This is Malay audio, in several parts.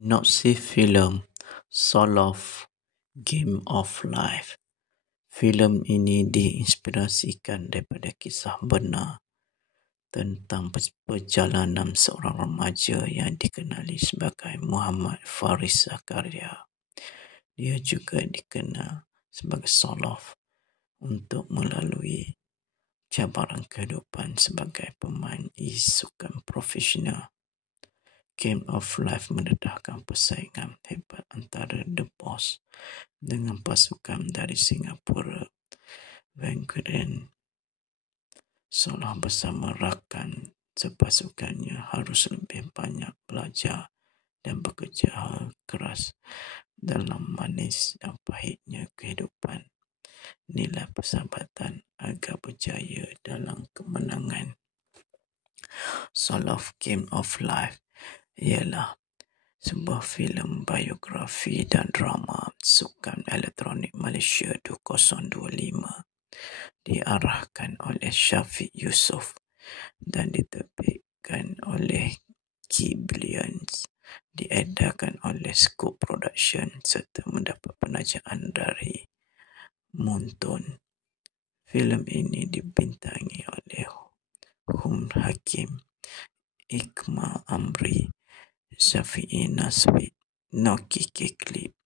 Noksi filem Soul of Game of Life. Filem ini diinspirasikan daripada kisah benar tentang perjalanan seorang remaja yang dikenali sebagai Muhammad Faris Zakaria. Dia juga dikenal sebagai Solof untuk melalui cabaran kehidupan sebagai pemain e-sukan profesional. Game of Life mendedahkan persaingan hebat antara The Boss dengan pasukan dari Singapura, Vanguard. Solah bersama rakan sepasukannya harus lebih banyak belajar dan bekerja keras dalam manis dan pahitnya kehidupan. Nilai persahabatan agar berjaya dalam kemenangan. Soul of Game of Life ialah sebuah filem biografi dan drama sukan elektronik Malaysia 2025 diarahkan oleh Syafiq Yusof dan diterbitkan oleh Kibalions, diedarkan oleh Scoop Production serta mendapat penajaan dari Moonton. Filem ini dibintangi oleh Hum Hakim, Ikmal Amri, Syafi'i Naswid, Noki Kiklip,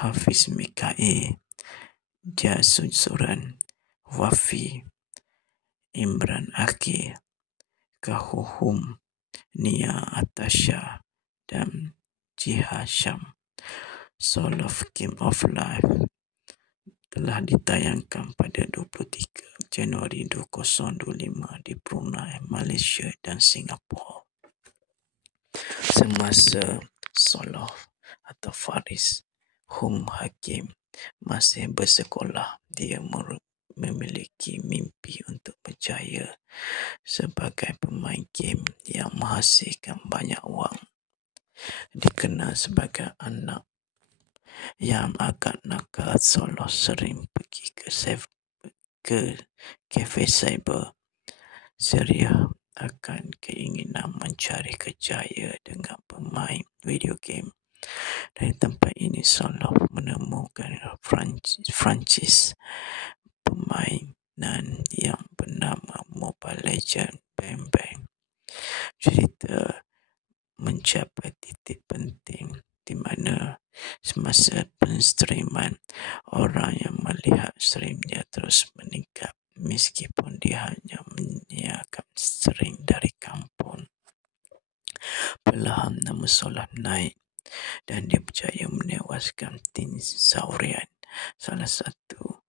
Hafiz Mikail, Jasun Suran, Wafi, Imran Akil, Kahuhum, Nia Atasha dan Jiha Syam. Soul of Game of Life telah ditayangkan pada 23 Januari 2025 di Brunei, Malaysia dan Singapura. Semasa Solof atau Faris Hum Hakim masih bersekolah, dia memiliki mimpi untuk berjaya sebagai pemain game yang menghasilkan banyak wang. Dikenal sebagai anak yang agak nakal, Solof sering pergi ke kafe cyber ceria akan keinginan mencari kejayaan dengan pemain video game. Dari tempat ini, Solof menemukan franchise permainan yang bernama Mobile Legends Bang Bang. Cerita mencapai titik penting di mana semasa penstreaman, orang yang melihat streamnya terus meningkat meskipun dia hanya menyiarkan stream dari kampung. Perlahan nama Solah naik dan dia berjaya menewaskan Tin Saurian, salah satu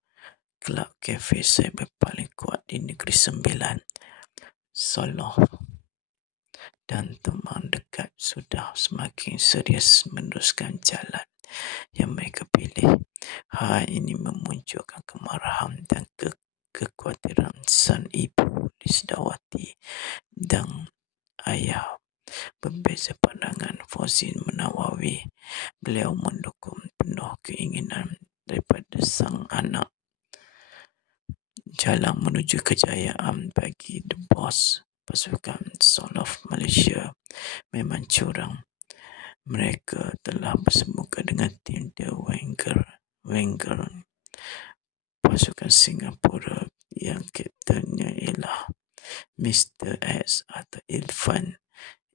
kelab kafe cyber paling kuat di Negeri Sembilan. Solof dan teman dekat sudah semakin serius meneruskan jalan yang mereka pilih. Hal ini memunculkan kemarahan dan kekhawatiran sang ibu Lisdawati dan ayah. Berbeza pandangan Fauzin Menawawi, beliau mendukung penuh keinginan daripada sang anak. Jalan menuju kejayaan bagi The Boss, pasukan Solof Malaysia, memang curang. Mereka telah bersemuka dengan tim The Vanguard, pasukan Singapura yang kaptennya ialah Mr. X atau Irfan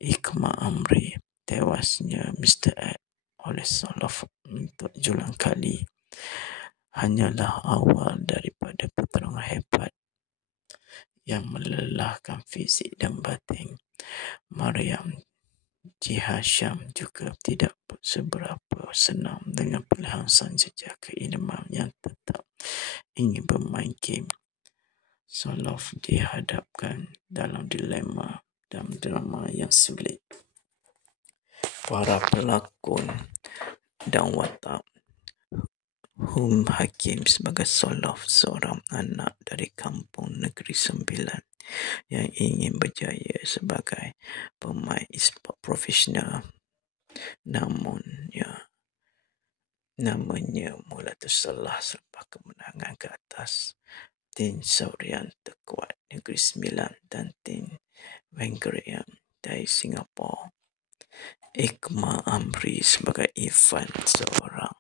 Ikmal Amri. Tewasnya Mr. X oleh Solof untuk julang kali hanyalah awal daripada pertarungan hebat yang melelahkan fizik dan batin. Mariam Jiha Syam juga tidak seberapa senang dengan pilihan sang jejak keilmuan yang tetap ingin bermain game. Solof dihadapkan dalam dilema dan drama yang sulit. Para pelakon dan watak. Hum Hakim sebagai Solof, seorang anak dari kampung Negeri Sembilan yang ingin berjaya sebagai pemain e-sport profesional. Namanya mula terselah selepas kemenangan ke atas Tin Saurian terkuat Negeri Sembilan dan Tin Vanguard dari Singapura. Ikma Amri sebagai Ivan, seorang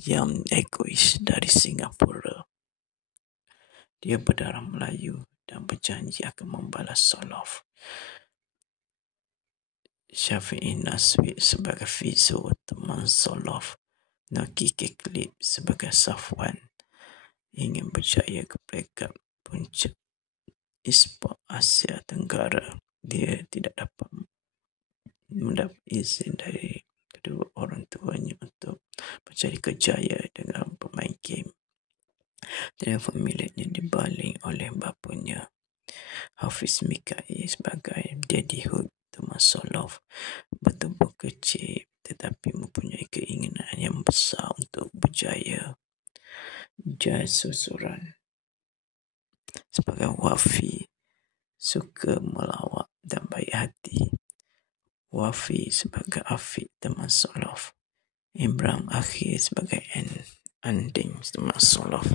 yang egois dari Singapura. Dia berdarah Melayu dan berjanji akan membalas Solof. Syafi'i Naswi sebagai Fizo, teman Solof. Naki Keklip sebagai Safwan, ingin berjaya ke peringkat puncak e-sport Asia Tenggara. Dia tidak dapat mendapat izin dari kedua orang tuanya untuk mencari kerjaya dengan pemain game. Telefon miliknya dibaling oleh bapanya, Hafiz Mikail, sebagai Daddy Hood, teman Solof. Bertubuh kecil tetapi mempunyai keinginan yang besar untuk berjaya. Jai Susuran sebagai Wafi, suka melawak dan baik hati. Wafi sebagai Afiq, teman Solof. Imran Akhir sebagai Anding, teman Solof.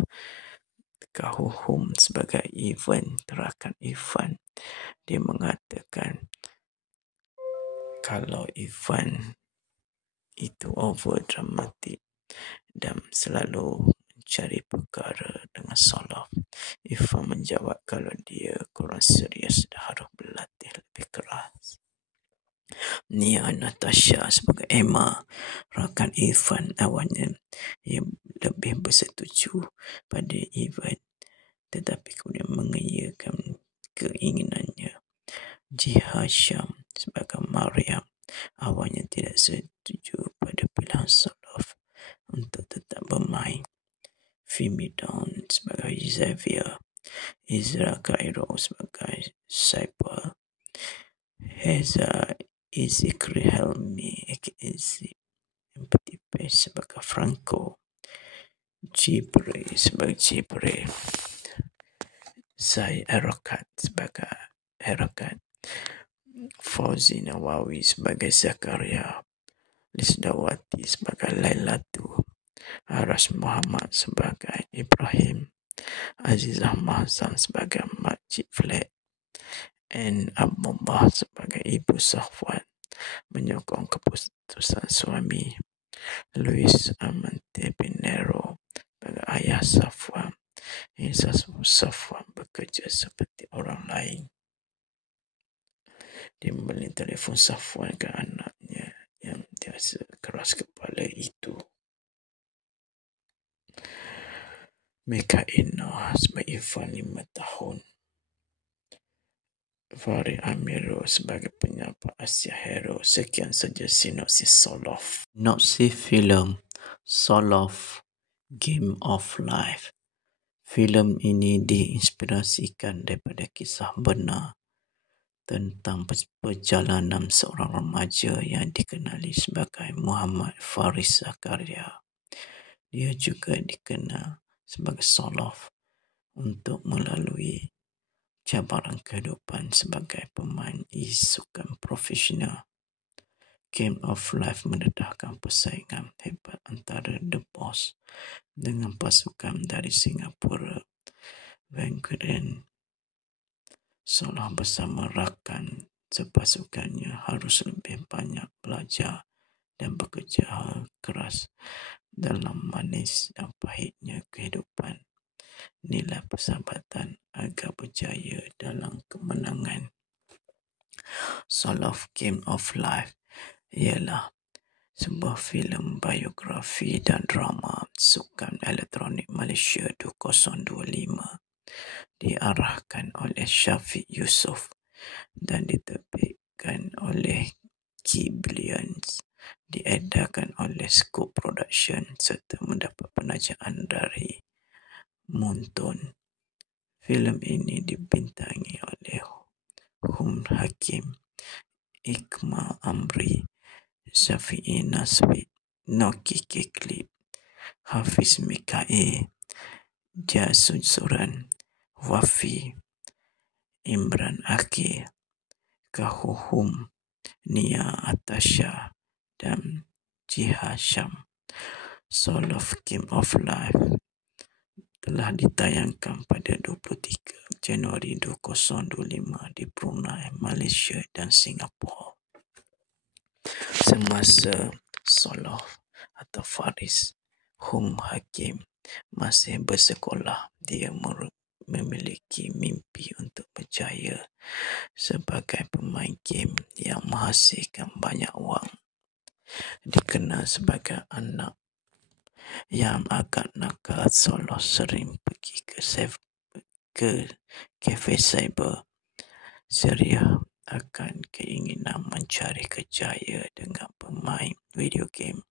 Kahuhum sebagai Ivan, rakan Ivan. Dia mengatakan kalau Ivan itu over dramatik dan selalu mencari perkara dengan Solof. Ivan menjawab kalau dia kurang serius dan harus berlatih lebih keras. Nia Natasha sebagai Emma, rakan Ivan. Awalnya ia lebih bersetuju pada Ivan, tetapi kemudian mengiyakan keinginannya. Jiha Syam sebagai Mariam, awalnya tidak setuju pada pilihan Solof untuk tetap bermain. Fimi Dawn sebagai Xavier. Izra Cairo sebagai Cyber. Heza Izikri Helmi aka Empathy Page sebagai Franco. Jibre sebagai Jibre. Zai Erokat sebagai Erokat. Fauzi Nawawi sebagai Zakaria. Lisdawati sebagai Lailatu. Aras Muhammad sebagai Ibrahim. Azizah Mahzam sebagai Makcik Flat. N. Abdullah sebagai Ibu Safwan, menyokong keputusan suami. Luis Amante Pinero sebagai ayah Safwan. Safwan bekerja seperti orang lain. Dia membeli telefon Safwan ke anaknya yang biasa keras kepala itu. Meka Ina sebagai Ivan 5 tahun. Farid Amiro sebagai penyapa Asia Hero. Sekian saja sinopsis Solof. Sinopsis filem Solof Game of Life. Filem ini diinspirasikan daripada kisah benar tentang perjalanan seorang remaja yang dikenali sebagai Muhammad Faris Zakaria. Dia juga dikenal sebagai Solof untuk melalui cabaran kehidupan sebagai pemain e-sukan profesional. Game of Life mendedahkan persaingan hebat antara The Boss dengan pasukan dari Singapura, Vanguard. Solof bersama rakan sepasukannya harus lebih banyak belajar dan bekerja keras dalam manis dan pahitnya kehidupan. Nilai persahabatan agar berjaya dalam kemenangan. Solof Game of Life ialah sebuah filem biografi dan drama sukan elektronik Malaysia 2025, diarahkan oleh Syafiq Yusof dan diterbitkan oleh Keyblions, diedarkan oleh Scope Production serta mendapat penajaan dari Moonton. Filem ini dibintangi oleh Hum Hakim, Ikma Amri, Syafi'i Naswi, Noki Keklip, Hafiz Mikail, Jasusuran, Wafi, Imran Akhir, Kahuhum, Nia Atasha dan Jiha Syam. Solof Game of Life telah ditayangkan pada 23 Januari 2025 di Brunei, Malaysia dan Singapura. Semasa Solof atau Faris Hum Hakim masih bersekolah, dia memiliki mimpi untuk berjaya sebagai pemain game yang menghasilkan banyak wang. Dikenal sebagai anak yang agak nakal, Solof sering pergi ke kafe cyber ceria akan keinginan mencari kerjaya dengan pemain video game.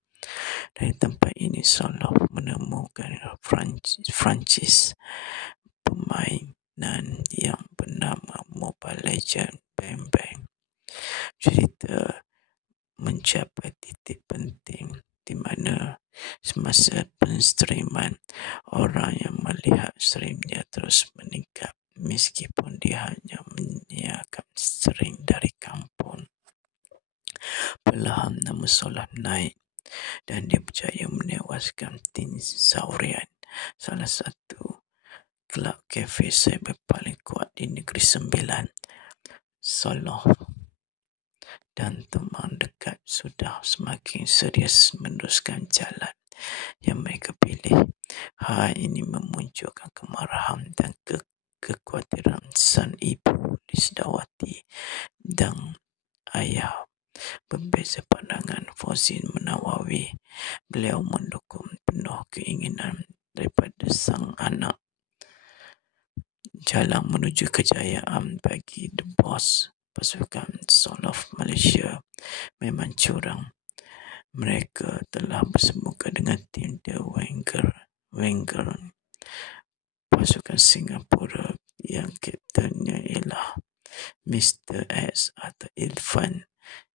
Dari tempat ini, Solof menemukan franchise permainan yang bernama Mobile Legends Bang Bang. Cerita mencapai titik penting di mana semasa penstreaman, orang yang melihat streamnya terus meningkat meskipun dia hanya menyiarkan stream dari kampung. Perlahan nama Solof naik dan dia berjaya menewaskan Tin Saurian, salah satu kelab kafe cyber paling kuat di Negeri Sembilan. Solof dan teman dekat sudah semakin serius meneruskan jalan yang mereka pilih. Hal ini memunculkan kemarahan dan kekhawatiran sang ibu Lisdawati dan ayah. Berbeza pandangan, Fauzin Menawawi, beliau mendukung penuh keinginan daripada sang anak. Jalan menuju kejayaan bagi The Boss, pasukan Solof Malaysia, memang curang. Mereka telah bersemuka dengan tim The Wenger, pasukan Singapura yang kaptennya ialah Mr. X atau Irfan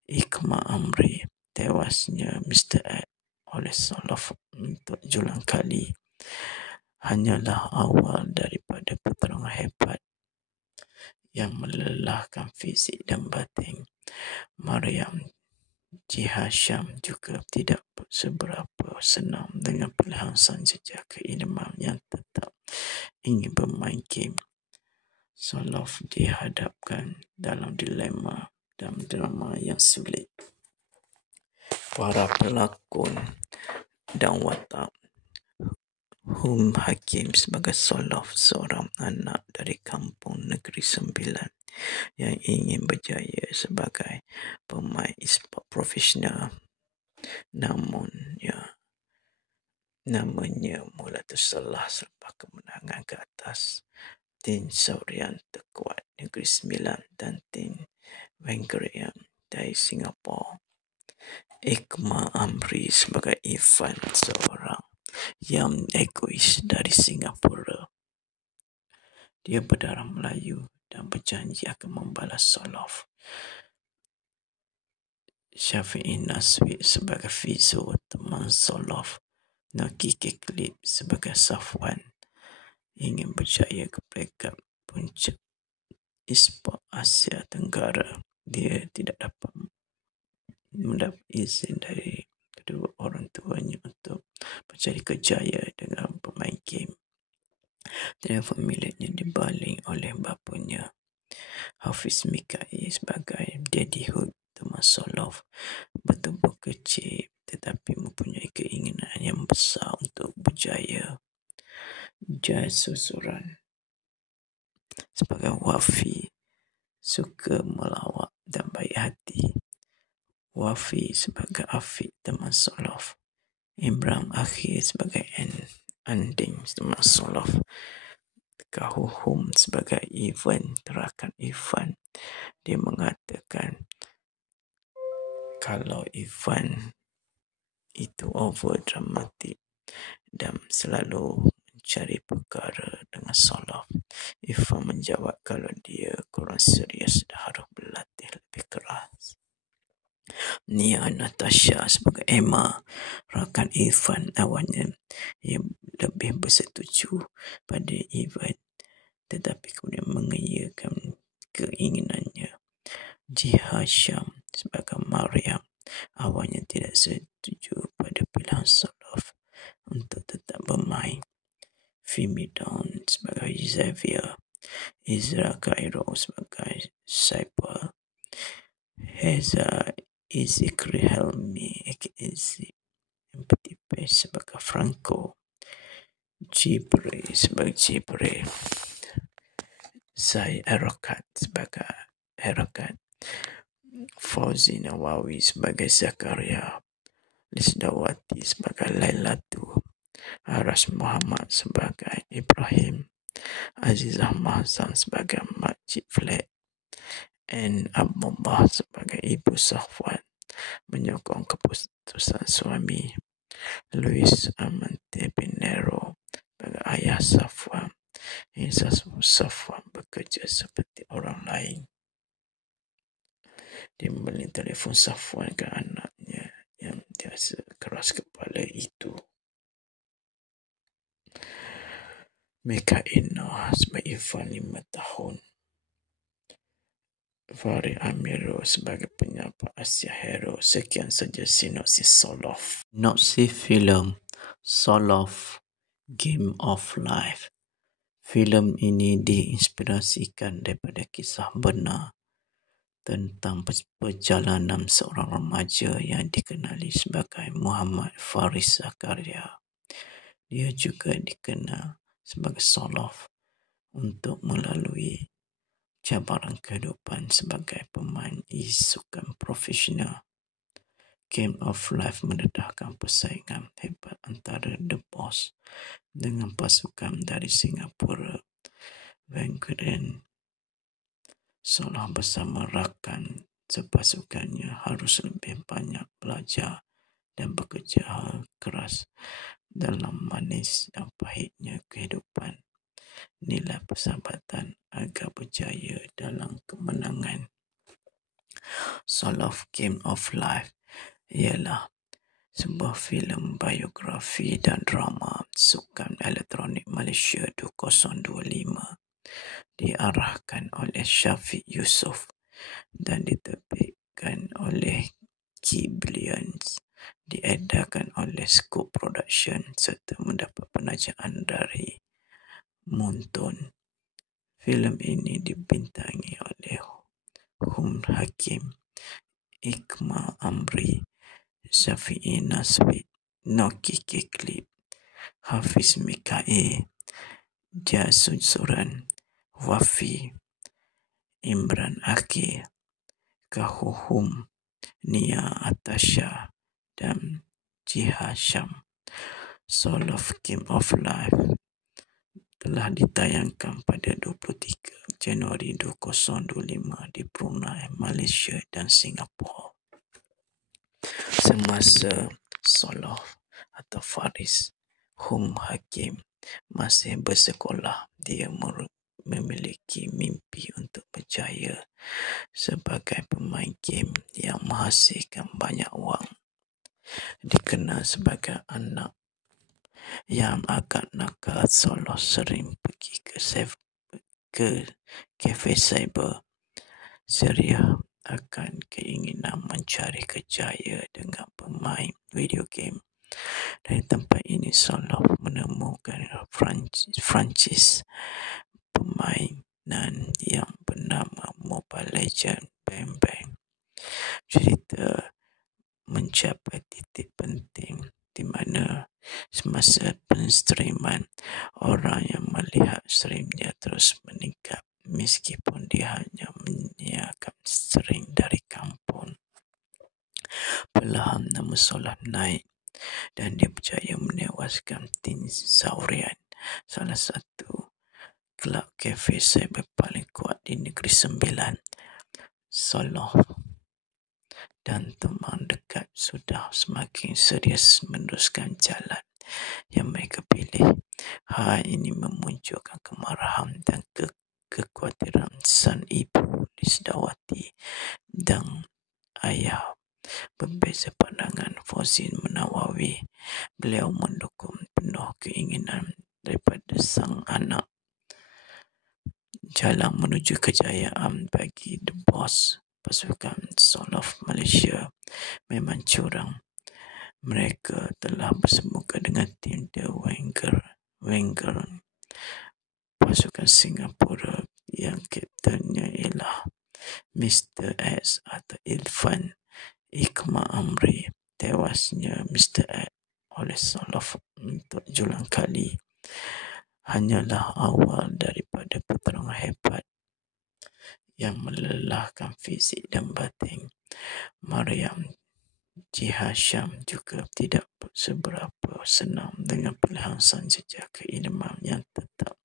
Ikma Amri. Tewasnya Mr. X oleh Solof untuk julang kali hanyalah awal daripada pertarungan hebat yang melelahkan fizik dan batin. Mariam Jihasham juga tidak seberapa senang dengan pilihan sang jejak keilmuan yang tetap ingin bermain game. Solof dihadapkan dalam dilema dan drama yang sulit. Para pelakon dan watak Hum Hakim sebagai Solof, seorang anak dari kampung Negeri Sembilan yang ingin berjaya sebagai pemain e-sport profesional. Namun namanya mula terselah selepas kemenangan ke atas Tin Saurian terkuat Negeri Sembilan dan Tin Wenger dari Singapura. Ikma Amri sebagai Irfan, seorang yang egois dari Singapura. Dia berdarah Melayu dan berjanji akan membalas Solof. Syafi'i Naswi sebagai Fizo, teman Solof. Naki Keklip sebagai Safwan, ingin berjaya ke peringkat puncak e-sport Asia Tenggara. Dia tidak dapat mendapat izin dari kedua orang tuanya untuk mencari kerjaya dengan pemain game. Telefon miliknya dibaling oleh bapanya. Hafiz Mikail sebagai Daddy Hood, teman Solof, bertubuh kecil tetapi mempunyai keinginan yang besar untuk berjaya. Jai Susuran sebagai Wafi, suka melawak dan baik hati. Wafi sebagai Afiq, teman Solof. Imran Akhir sebagai Anding, teman Solof. Kahuhum sebagai Irfan, rakan Irfan. Dia mengatakan kalau Irfan itu over dramatik dan selalu mencari perkara dengan Solof. Irfan menjawab kalau dia kurang serius dan harus berlatih lebih keras. Nia Natasha sebagai Emma, rakan Irfan. Awalnya ia lebih bersetuju pada Irfan tetapi kemudian mengiyakan keinginannya. Jihasham sebagai Mariam, awalnya tidak setuju pada pilihan Solof untuk tetap bermain. Fimidon sebagai Xavier, Izra Cairo sebagai Saipal, Heza Zikri Helmi aka Zip, Empathy Page sebagai Franco, Jibre sebagai Jibre, Zai Erokat sebagai Erokat, Fauzi Nawawi sebagai Zakaria, Lisdawati sebagai Lailatu, Aras Muhammad sebagai Ibrahim, Azizah Mahzam sebagai Makcik Flat, N. Abdullah sebagai Ibu Safwan menyokong keputusan suami, Luis Amante Pinero sebagai ayah Safwan. Safwan bekerja seperti orang lain. Dia membeli telefon Safwan ke anaknya yang biasa keras kepala itu. Meka Ina sebagai Irfan 5 tahun. Fahri Amiro sebagai penyapa Asia Hero. Sekian saja sinopsis Soloff. Sinopsis filem Soloff Game of Life. Filem ini diinspirasikan daripada kisah benar tentang perjalanan seorang remaja yang dikenali sebagai Muhammad Faris Zakaria. Dia juga dikenal sebagai Soloff untuk melalui cabaran kehidupan sebagai pemain e-sukan profesional. Game of Life mendedahkan persaingan hebat antara The Boss dengan pasukan dari Singapura, Vanguard. Soloff bersama rakan sepasukannya harus lebih banyak belajar dan bekerja keras dalam manis dan pahitnya kehidupan. Nilai persahabatan agar berjaya dalam kemenangan. Soloff Game of Life ialah sebuah filem biografi dan drama sukan elektronik Malaysia 2025, diarahkan oleh Syafiq Yusof dan diterbitkan oleh Keyblions, diedarkan oleh Scoop Production serta mendapat penajaan dari Moonton. Filem ini dibintangi oleh Hum Hakim, Iqmal Amri, Syafi'i Naswi, Noki Kiklip, Hafiz Mikael, Jasun Suran, Wafi, Imran Akil, Kahuhum, Nia Atasha dan Jiha Syam. Soloff Game of Life telah ditayangkan pada 23 Januari 2025 di Brunei, Malaysia dan Singapura. Semasa Soloff atau Faris Hum Hakim masih bersekolah, dia memiliki mimpi untuk berjaya sebagai pemain game yang menghasilkan banyak wang. Dikenal sebagai anak yang agak nakal, Soloff sering pergi ke kafe cyber ceria akan keinginan mencari kejayaan dengan bermain video game. Dari tempat ini, Soloff menemukan franchise permainan yang bernama Mobile Legends Bang Bang. Cerita mencapai titik penting di mana semasa penstreaman, orang yang melihat streamnya terus meningkat meskipun dia hanya menyiarkan stream dari kampung. Perlahan nama Soloff naik dan dia berjaya menewaskan Tin Saurian, salah satu kelab kafe cyber paling kuat di Negeri Sembilan. Soloff dan teman dekat sudah semakin serius meneruskan jalan yang mereka pilih. Hal ini memunculkan kemarahan dan kekhawatiran sang ibu Lisdawati dan ayah. Berbeza pandangan Fauzi Nawawi, beliau mendukung penuh keinginan daripada sang anak. Jalan menuju kejayaan bagi The Boss, pasukan Soloff Malaysia, memang curang. Mereka telah bersemuka dengan tim The Vanguard, pasukan Singapura yang kaptennya ialah Mr. X atau Irfan Ikma Amri, tewasnya Mr. X oleh Solof untuk julang kali hanyalah awal daripada pertarungan hebat yang melelahkan fisik dan batin. Maryam Jihasham juga tidak seberapa senang dengan pilihan sang jejak keilmuan yang tetap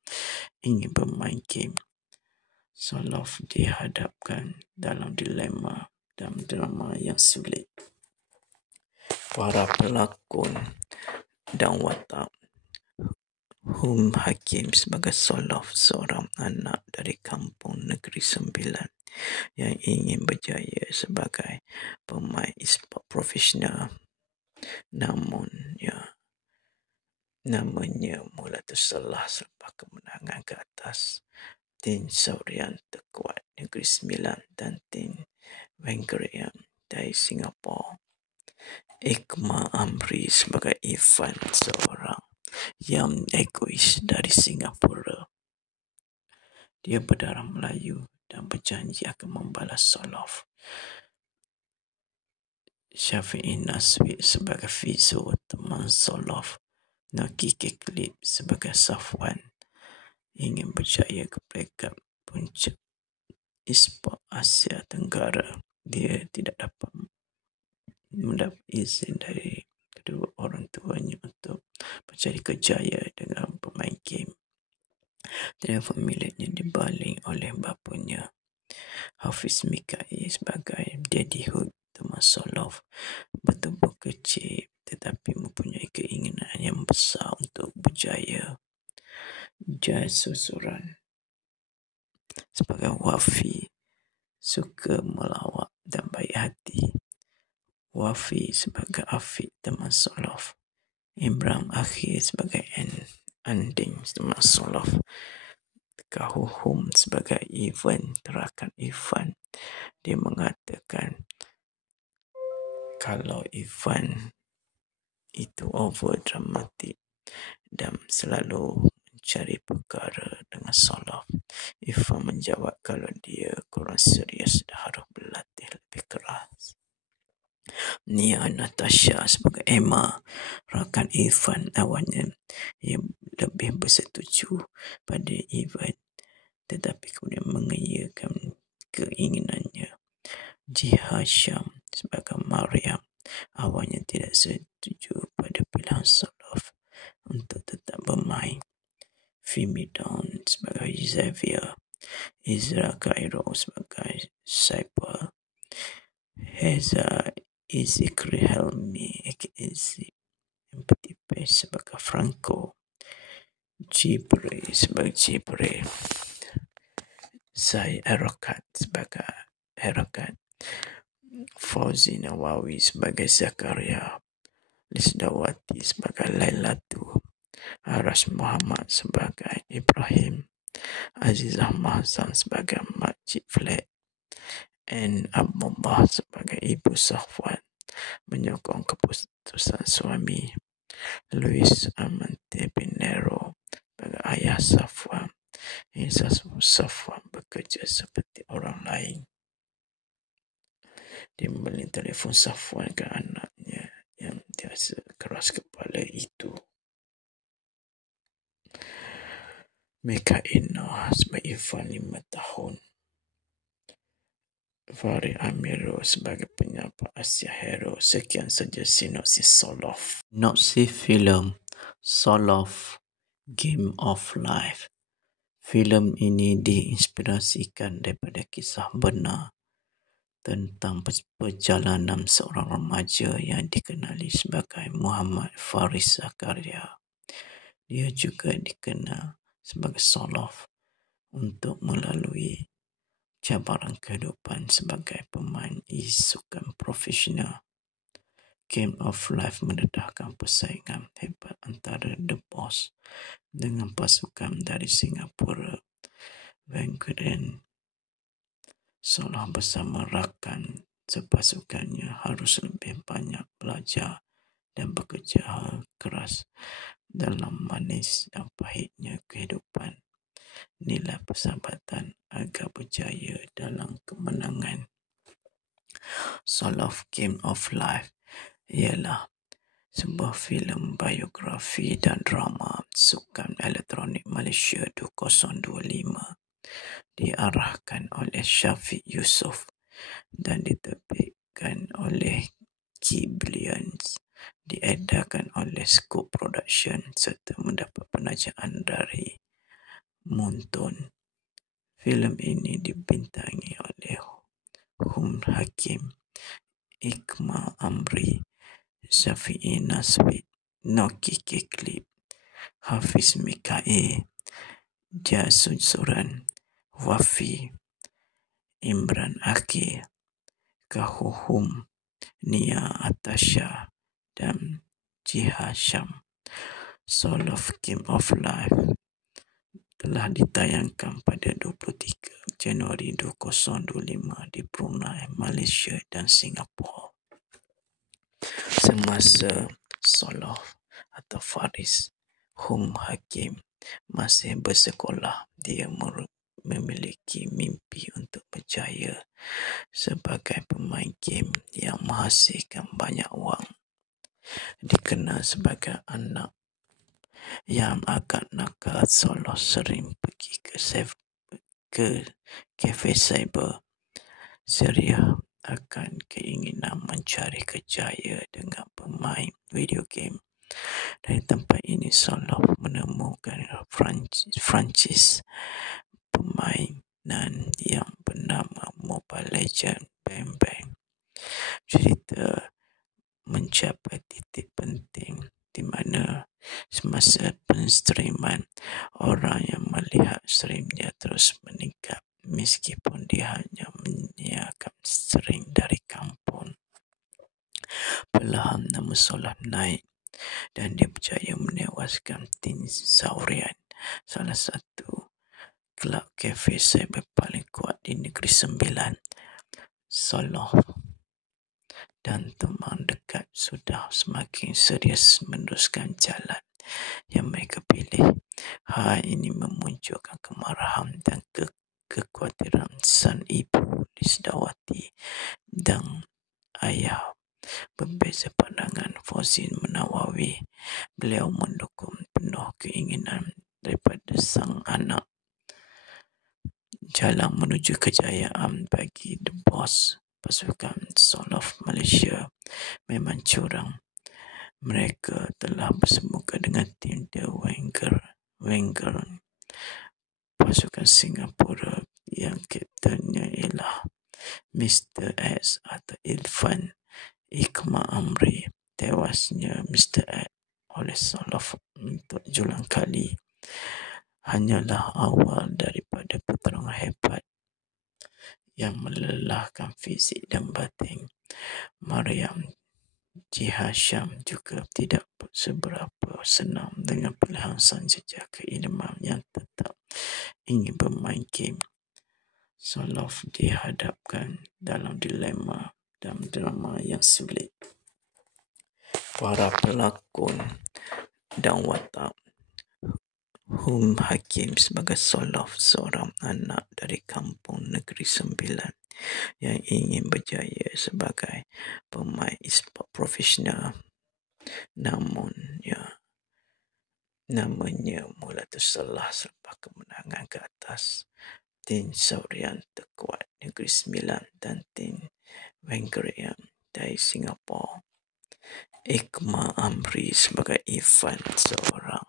ingin bermain game. Solof dihadapkan dalam dilema dan drama yang sulit. Para pelakon dan watak Hakim sebagai Solof, seorang anak dari kampung Negeri Sembilan yang ingin berjaya sebagai pemain e-sport profesional. Namun, namanya mula terselah selepas kemenangan ke atas tim Saurian terkuat Negeri Sembilan dan tim Vanguard dari Singapura. Ikma Amri sebagai Irfan, seorang yang egois dari Singapura. Dia berdarah Melayu dan berjanji akan membalas Solof. Syafi'i Naswi sebagai Fizo, teman Solof. Naki Keklit sebagai Safwan, ingin berjaya ke peringkat puncak e-sport Asia Tenggara. Dia tidak dapat mendapat izin dari kedua orang tuanya untuk mencari kerjaya dengan pemain game. Telefon miliknya dibaling oleh bapanya, Hafiz Mikail, sebagai Daddy Hood, teman Solof. Bertubuh kecil tetapi mempunyai keinginan yang besar untuk berjaya. Jai Susuran sebagai Wafi, suka melawak dan baik hati. Wafi sebagai Afiq, teman Solof. Imran Akhir sebagai Anding, teman Solof. Kahuhum sebagai Ivan, terakan Ivan. Dia mengatakan kalau Ivan itu over dramatik dan selalu mencari perkara dengan Solof. Ivan menjawab kalau dia kurang serius dan harus berlatih lebih keras. Nia Natasha sebagai Emma, rakan Irfan. Awalnya ia lebih bersetuju pada Ivan tetapi kemudian mengiyakan keinginannya. Jihasham sebagai Maryam, awalnya tidak setuju pada pilihan Solof untuk tetap bermain. Fimidon sebagai Xavier, Izra Cairo sebagai Cyber, Heza Izikri Helmi Empathy Page sebagai Franco, Jibril sebagai Jibril, Zai Erokat sebagai Erokat, Fauzi Nawawi sebagai Zakaria, Lisdawati sebagai Lailatu, Aras Muhammad sebagai Ibrahim, Azizah Mahzam sebagai Makcik Flat, and Abdullah sebagai Ibu Safwan menyokong keputusan suami. Luis Amante Pinero sebagai ayah Safwan. Safwan bekerja seperti orang lain. Dia membeli telefon Safwan ke anaknya yang biasa keras kepala itu. Meka Ino sebagai Irfan 5 tahun. Farid Amiro sebagai penyapa Asia Hero. Sekian saja sinopsis Solof. Sinopsis filem Solof Game of Life. Filem ini diinspirasikan daripada kisah benar tentang perjalanan seorang remaja yang dikenali sebagai Muhammad Faris Zakaria. Dia juga dikenal sebagai Solof untuk melalui cabaran kehidupan sebagai pemain e-sukan profesional. Game of Life mendedahkan persaingan hebat antara The Boss dengan pasukan dari Singapura, Vanguard. Solof bersama rakan sepasukannya harus lebih banyak belajar dan bekerja keras dalam manis dan pahitnya kehidupan. Nilai persahabatan agar berjaya dalam kemenangan. Soul of Game of Life ialah sebuah filem biografi dan drama sukan elektronik Malaysia 2025 diarahkan oleh Syafiq Yusof dan diterbitkan oleh Keyblions, diedarkan oleh Scoop Production serta mendapat penajaan dari Moonton. Filem ini dibintangi oleh Hum Hakim, Ikmal Amri, Syafi'i Naswi, Noki Kiklip, Hafiz Mikail, Jasusuran, Wafi, Imran Akil, Kahuhum, Nia Atasha dan Jihasham. Soul of Game of Life telah ditayangkan pada 23 Januari 2025 di Brunei, Malaysia dan Singapura. Semasa Solof atau Faris Hum Hakim masih bersekolah, dia memiliki mimpi untuk berjaya sebagai pemain game yang menghasilkan banyak wang. Dikenal sebagai anak yang agak nakal, Solof sering pergi ke kafe cyber ceria akan keinginan mencari kejayaan dengan pemain video game. Dari tempat ini, Solof menemukan franchise permainan yang bernama Mobile Legends Bang Bang. Cerita mencapai titik penting di mana semasa penstreaman, orang yang melihat streamnya terus meningkat meskipun dia hanya menyiarkan stream dari kampung. Perlahan nama Solof naik dan dia berjaya menewaskan Tin Saurian, salah satu kelab kafe cyber paling kuat di Negeri Sembilan. Solof dan teman dekat sudah semakin serius meneruskan jalan yang mereka pilih. Hal ini memunculkan kemarahan dan kekhawatiran sang ibu Lisdawati dan ayah. Berbeza pandangan Fauzin Menawawi, beliau mendukung penuh keinginan daripada sang anak. Jalan menuju kejayaan bagi The Boss, pasukan Solof Malaysia, memang curang. Mereka telah bersemuka dengan tim The Wenger, pasukan Singapura yang kaptennya ialah Mr. X atau Irfan Ikmal Amri. Tewasnya Mr. X oleh Solof untuk julang kali hanyalah awal daripada pertarungan hebat yang melelahkan fizik dan batin. Mariam Jihasham juga tidak seberapa senang dengan pilihan sang jejak keimanan yang tetap ingin bermain game. Solof dihadapkan dalam dilema dan drama yang sulit. Para pelakon dan watak: Hum Hakim sebagai Solof, seorang anak dari kampung Negeri Sembilan yang ingin berjaya sebagai pemain e-sport profesional. Namanya mula terselah selepas kemenangan ke atas Tin Saurian terkuat Negeri Sembilan dan Tin Wenger dari Singapura. Ikmal Amri sebagai Irfan, seorang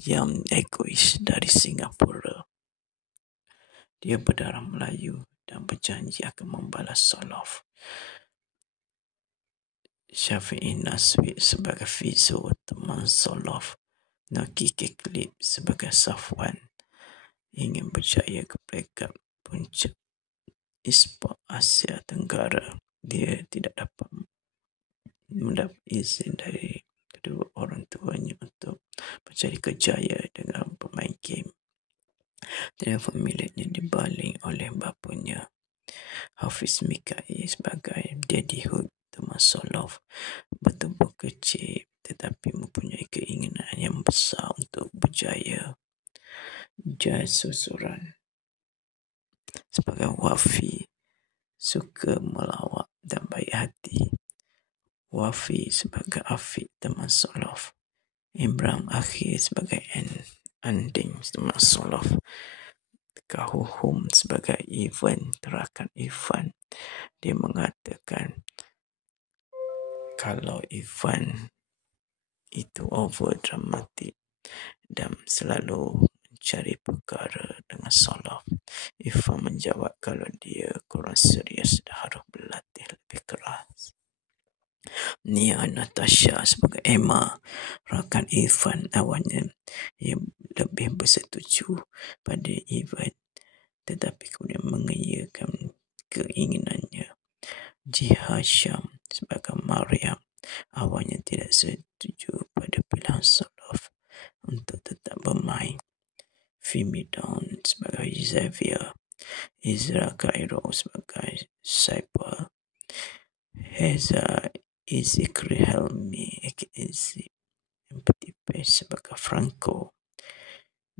yang egois dari Singapura. Dia berdarah Melayu dan berjanji akan membalas Solof. Syafi'i Naswi sebagai Fizo, teman Solof. Noki Kiklip sebagai Safwan, ingin berjaya ke peringkat puncak e-sport Asia Tenggara. Dia tidak dapat mendapat izin dari kedua orang tuanya untuk mencari kejayaan dengan bermain game. Telefon miliknya dibaling oleh bapanya. Hafiz Mikail sebagai Daddy Hood, teman Solof, bertubuh kecil tetapi mempunyai keinginan yang besar untuk berjaya. Jasusuran sebagai Wafi, suka melawak dan baik hati. Wafi sebagai Afiq teman Solof. Imran Akhir sebagai Anding teman Solof. Kahuhum sebagai Ivan, rakan Ivan. Dia mengatakan kalau Ivan itu over dramatik dan selalu mencari perkara dengan Solof. Ivan menjawab kalau dia kurang serius dah harus berlatih lebih keras. Nia Natasha sebagai Emma, rakan Ivan. Awalnya ia lebih bersetuju pada Ivan, tetapi kemudian mengiyakan keinginannya. Jiha Syam sebagai Mariam, awalnya tidak setuju pada pilihan Solof untuk tetap bermain. Fimi Dawn sebagai Xavier, Izra Cairo sebagai Saipal, Heza Izikri Helmi Empathy Pace sebagai Franco,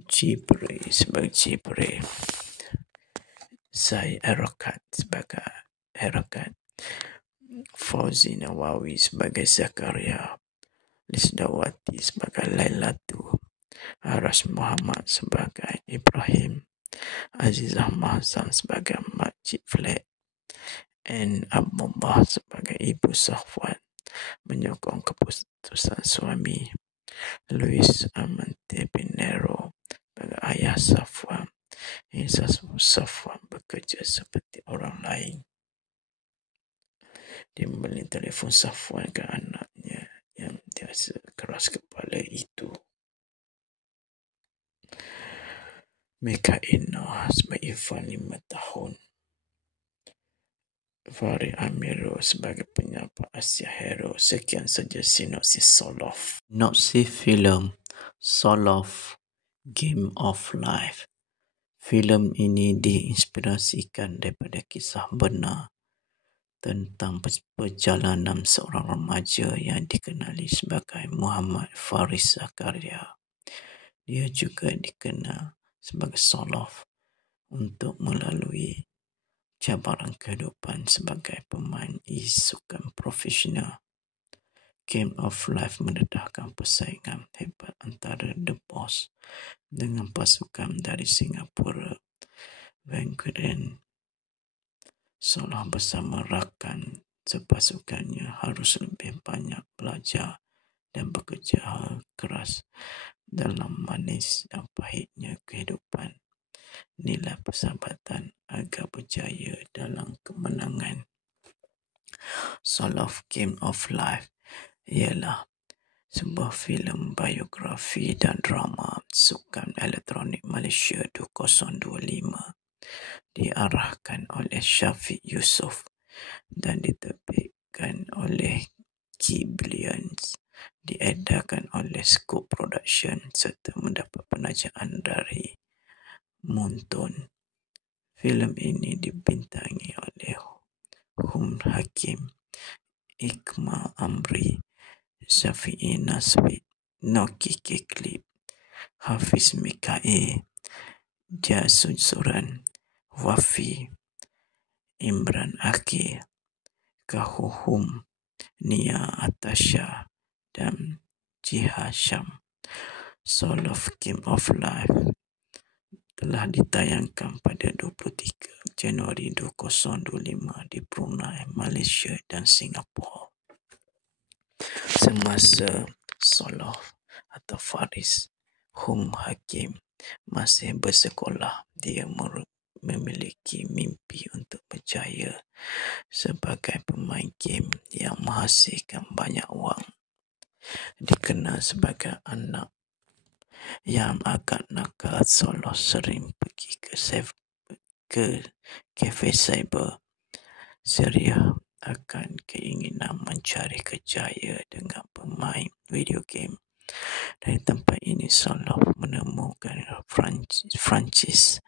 Jibre sebagai Jibre, Zai Erokat sebagai Erokat, Fauzi Nawawi sebagai Zakaria, Lisdawati sebagai Lailatu, Aras Muhammad sebagai Ibrahim, Azizah Mahzam sebagai Makcik Flat, N. Abdullah sebagai Ibu Safwan, menyokong keputusan suami. Luis Amante Pinero sebagai ayah Safwan. Safwan bekerja seperti orang lain. Dia membeli telefon Safwan ke anaknya yang biasa keras kepala itu. Meka Ina sebagai Ivan 5 tahun. Fahri Amiro sebagai penyapa Asia Hero. Sekian saja sinopsis Solof. Sinopsis filem Solof Game of Life. Filem ini diinspirasikan daripada kisah benar tentang perjalanan seorang remaja yang dikenali sebagai Muhammad Faris Zakaria. Dia juga dikenal sebagai Solof untuk melalui cabaran kehidupan sebagai pemain e-sukan profesional. Game of Life mendedahkan persaingan hebat antara The Boss dengan pasukan dari Singapura, Vanguard. Solof bersama rakan sepasukannya harus lebih banyak belajar dan bekerja keras dalam manis dan pahitnya kehidupan. Nilai persahabatan agar berjaya dalam kemenangan. Solof Game of Life ialah sebuah filem biografi dan drama sukan elektronik Malaysia 2025. Diarahkan oleh Syafiq Yusof dan diterbitkan oleh Keyblions. Diedarkan oleh Scope Production serta mendapat penajaan dari Moonton. Filem ini dibintangi oleh Hum Hakim, Iqmal Amri, Syafi'i Naswi, Noki Kiklip, Hafiz Mikael, Jasun Suran, Wafi, Imran Akhir, Kahuhum, Nia Atasha dan Jiha Syam. Solof Game of Life telah ditayangkan pada 23 Januari 2025 di Brunei, Malaysia dan Singapura. Semasa Solof atau Faris Hum Hakim masih bersekolah, dia memiliki mimpi untuk berjaya sebagai pemain game yang menghasilkan banyak wang. Dikenal sebagai anak yang agak nakal, Solof sering pergi ke kafe cyber ceria akan keinginan mencari kejayaan dengan bermain video game. Dari tempat ini Solof menemukan franchise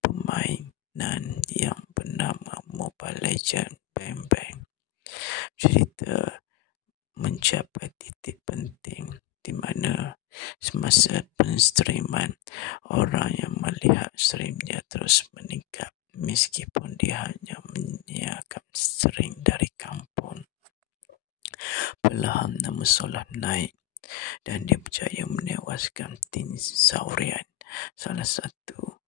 permainan yang bernama Mobile Legends Bang Bang. Cerita mencapai titik penting di mana semasa penstreaman, orang yang melihat streamnya terus meningkat meskipun dia hanya ia akan sering dari kampung. Perlahan nama Solah naik dan dia berjaya menewaskan Tin Saurian, salah satu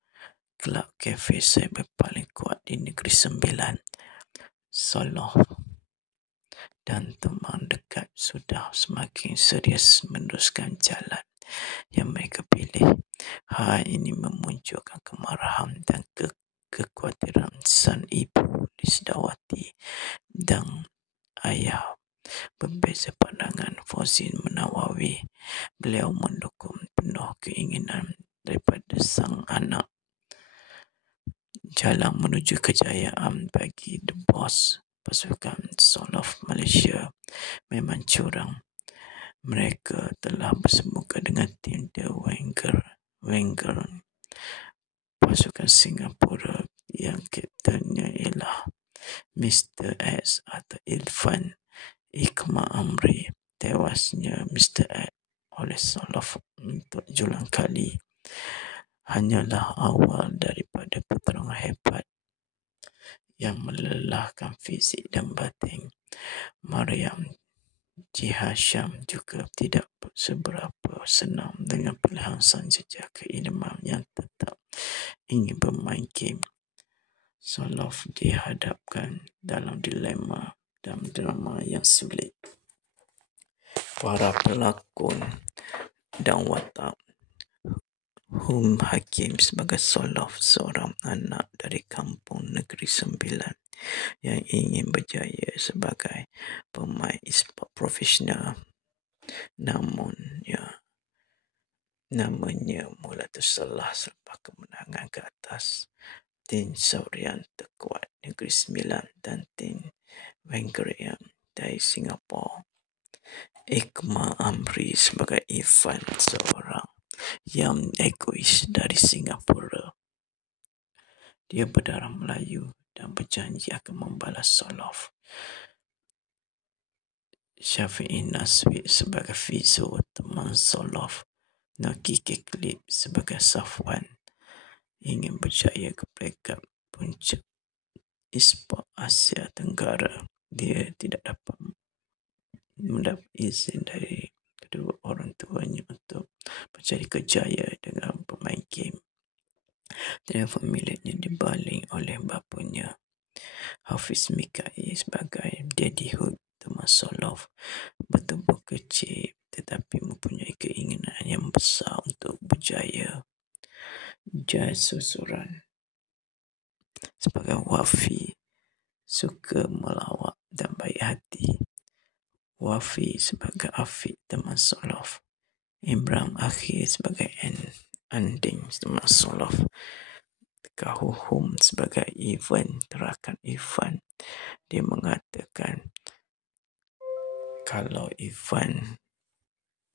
kelab kafe cyber paling kuat di Negeri Sembilan. Solah dan teman dekat sudah semakin serius meneruskan jalan yang mereka pilih. Hal ini memunculkan kemarahan dan kekhawatiran sang ibu Lisdawati dan ayah. Berbeza pandangan, Fauzin menawawi beliau mendukung penuh keinginan daripada sang anak. Jalan menuju kejayaan bagi The Boss, pasukan Soul of Malaysia, memang curang. Mereka telah bersemuka dengan tim The Wenger, pasukan Singapura yang kaptennya ialah Mr. X atau Irfan Ikma Amri. Tewasnya Mr. X oleh Solof untuk julang kali hanyalah awal daripada pertarungan hebat yang melelahkan fizik dan batin. Mariam Jihasham juga tidak seberapa senang dengan pilihan sang jejak keilaman yang tetap ingin bermain game. Solof dihadapkan dalam dilema dan drama yang sulit. Para pelakon dan watak Hakim sebagai Solof, seorang anak dari kampung Negeri Sembilan yang ingin berjaya sebagai pemain e-sport profesional. Namun namanya mula terselah selepas kemenangan ke atas Tin Saurian terkuat Negeri Sembilan dan Tin Wenger dari Singapura. Ikma Amri sebagai Irfan, seorang yang egois dari Singapura. Dia berdarah Melayu dan berjanji akan membalas Solof. Syafi'i Naswi sebagai Fizo, teman Solof. Naki Keklip sebagai Safwan, ingin berjaya ke peringkat puncak e-sport Asia Tenggara. Dia tidak mendapat izin dari kedua orang tuanya untuk mencari kerjaya dengan pemain game. Telefon miliknya dibaling oleh bapanya. Hafiz Mikai sebagai Daddy Hood, teman Solof, bertubuh kecil tetapi mempunyai keinginan yang besar untuk berjaya. Jai Susuran sebagai Wafi, suka melawak dan baik hati. Wafi sebagai Afiq, teman Solof. Imran Akhir sebagai Anding, teman Solof. Kahuhum sebagai Ivan, terakan Ivan. Dia mengatakan kalau Ivan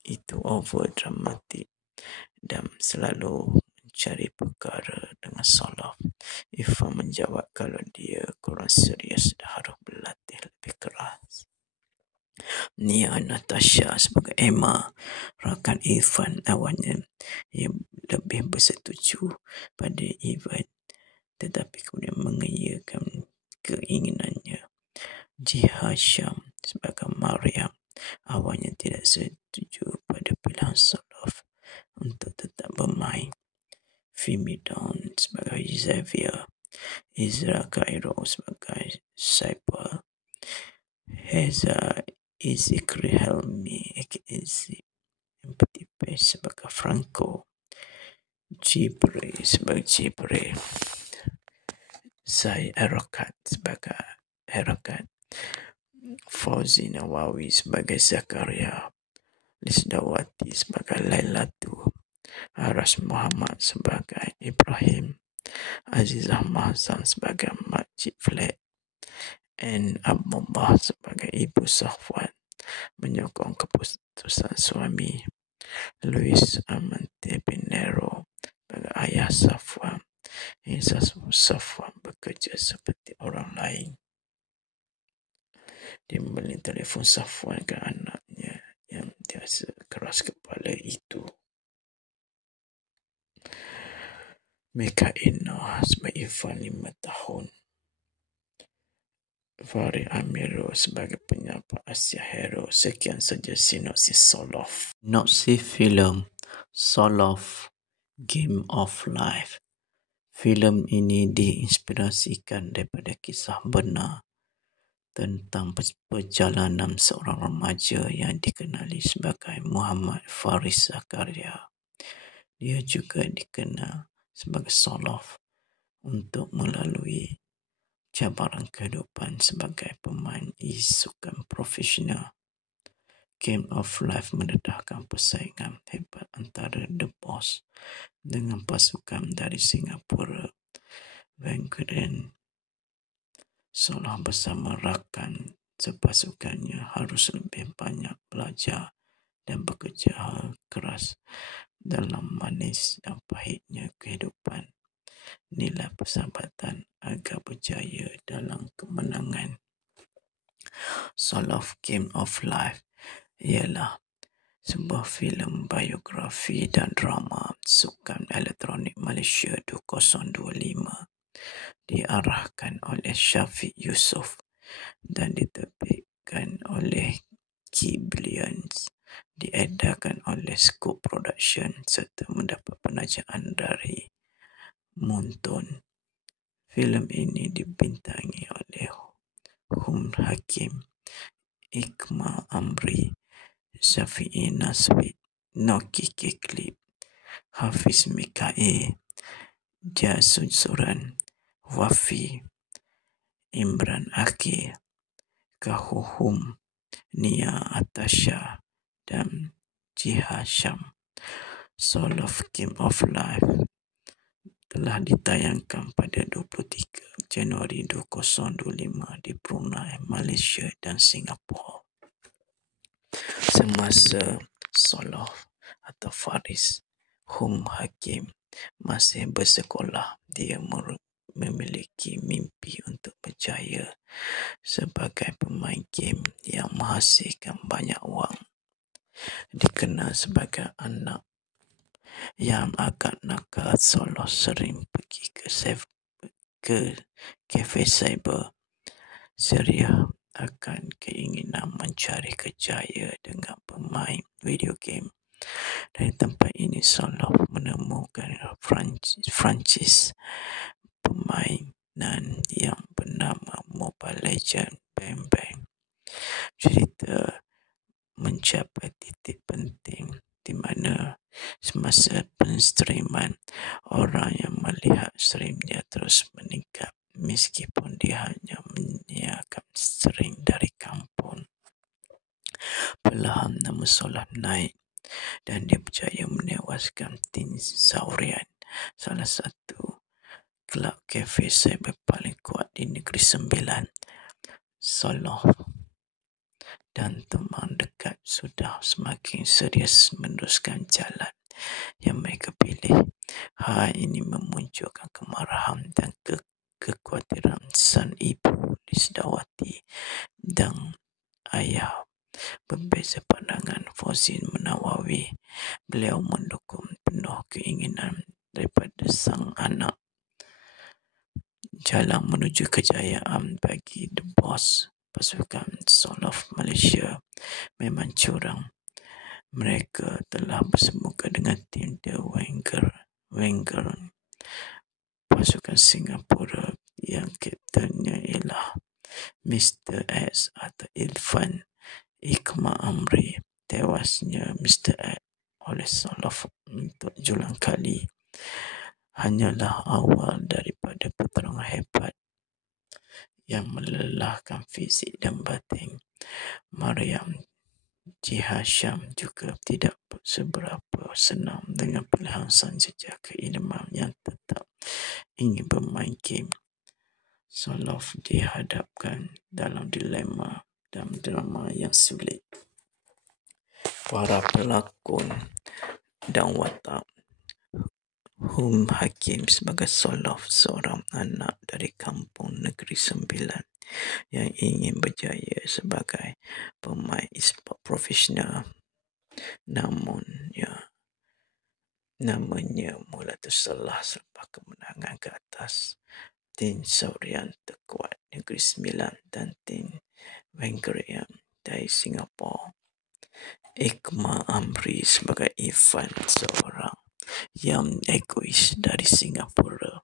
itu over dramatik dan selalu mencari perkara dengan Solof. Ivan menjawab kalau dia kurang serius dan harus berlatih lebih keras. Nia Natasha sebagai Emma, rakan Irfan, awalnya ia lebih bersetuju pada Ivan tetapi kemudian mengiyakan keinginannya. Jihasham sebagai Mariam, awalnya tidak setuju pada pilihan Solof untuk tetap bermain. Fimidon sebagai Xavier, Izra Cairo sebagai Saipal, Heza Izikri Helmi Empathy Page sebagai Franco, Jibril sebagai Jibril, Zai Erokat sebagai Erokat, Fauzi Nawawi sebagai Zakaria, Lisdawati sebagai Lailatu, Aras Muhammad sebagai Ibrahim, Azizah Mahzan sebagai Makcik Flat, dan Abdullah sebagai Ibu Safwan menyokong keputusan suami. Luis Amante Pinero sebagai ayah Safwan. Safwan bekerja seperti orang lain. Dia membeli telefon Safwan ke anaknya yang biasa keras kepala itu. Meka Ina sebagai Irfan 5 tahun. Fahri Amiro sebagai penyapa Asia Hero. Sekian saja sinopsis Soloff. Sinopsis filem Soloff Game of Life. Filem ini diinspirasikan daripada kisah benar tentang perjalanan seorang remaja yang dikenali sebagai Muhammad Faris Zakaria. Dia juga dikenal sebagai Soloff untuk melalui cabaran kehidupan sebagai pemain e-sukan profesional. Game of Life mendedahkan persaingan hebat antara The Boss dengan pasukan dari Singapura, Vanguard. Soloff bersama rakan sepasukannya harus lebih banyak belajar dan bekerja keras dalam manis dan pahitnya kehidupan. Nilai persahabatan agar berjaya dalam kemenangan. Soloff Game of Life ialah sebuah filem biografi dan drama sukan elektronik Malaysia 2025, diarahkan oleh Syafiq Yusof dan diterbitkan oleh Kibalions, diedarkan oleh Scoop Production serta mendapat penajaan dari Moonton. Filem ini dibintangi oleh Hum Hakim, Ikmal Amri, Syafi'i Naswid, Noki Kiklip, Hafiz Mikael, Jasusuran, Wafi, Imran Akil, Kahuhum, Nia Atasha dan Jihasham. Soloff Game of Life telah ditayangkan pada 23 Januari 2025 di Brunei, Malaysia dan Singapura. Semasa Soloff atau Faris Hum Hakim masih bersekolah, dia memiliki mimpi untuk berjaya sebagai pemain game yang menghasilkan banyak wang. Dikenal sebagai anak yang agak nakal, Soloff sering pergi ke kafe cyber ceria akan keinginan mencari kejaya dengan pemain video game. Dari tempat ini, Soloff menemukan franchise permainan yang bernama Mobile Legends Bang Bang. Cerita mencapai titik penting di mana semasa penstreaman, orang yang melihat streamnya terus meningkat meskipun dia hanya menyiarkan stream dari kampung. Perlahan nama Soloff naik dan dia berjaya menewaskan Tin Saurian, salah satu kelab kafe cyber paling kuat di Negeri Sembilan. Soloff dan teman dekat sudah semakin serius meneruskan jalan yang mereka pilih. Hal ini memunculkan kemarahan dan kekhawatiran sang ibu Lisdawati dan ayah. Berbeza pandangan Fauzin Menawawi, beliau mendukung penuh keinginan daripada sang anak. Jalan menuju kejayaan bagi The Boss, pasukan Soloff Malaysia, memang curang. Mereka telah bersemuka dengan tim The Vanguard, pasukan Singapura yang kaptennya ialah Mr. X atau Irfan Ikmal Amri. Tewasnya Mr. X oleh Soloff untuk julang kali hanyalah awal daripada pertarungan hebat yang melelahkan fisik dan batin. Mariam Jihasham juga tidak seberapa senang dengan pilihan sang jejak keilmuan yang tetap ingin bermain game. Soloff dihadapkan dalam dilema dan drama yang sulit. Para pelakon dan watak: Hum Hakim sebagai Soloff, seorang anak dari kampung Negeri Sembilan yang ingin berjaya sebagai pemain e-sport profesional. Namanya mula terselah selepas kemenangan ke atas Tin Saurian terkuat Negeri Sembilan dan Tin Wengkeriam dari Singapura. Ikma Amri sebagai Ivan, seorang yang egois dari Singapura.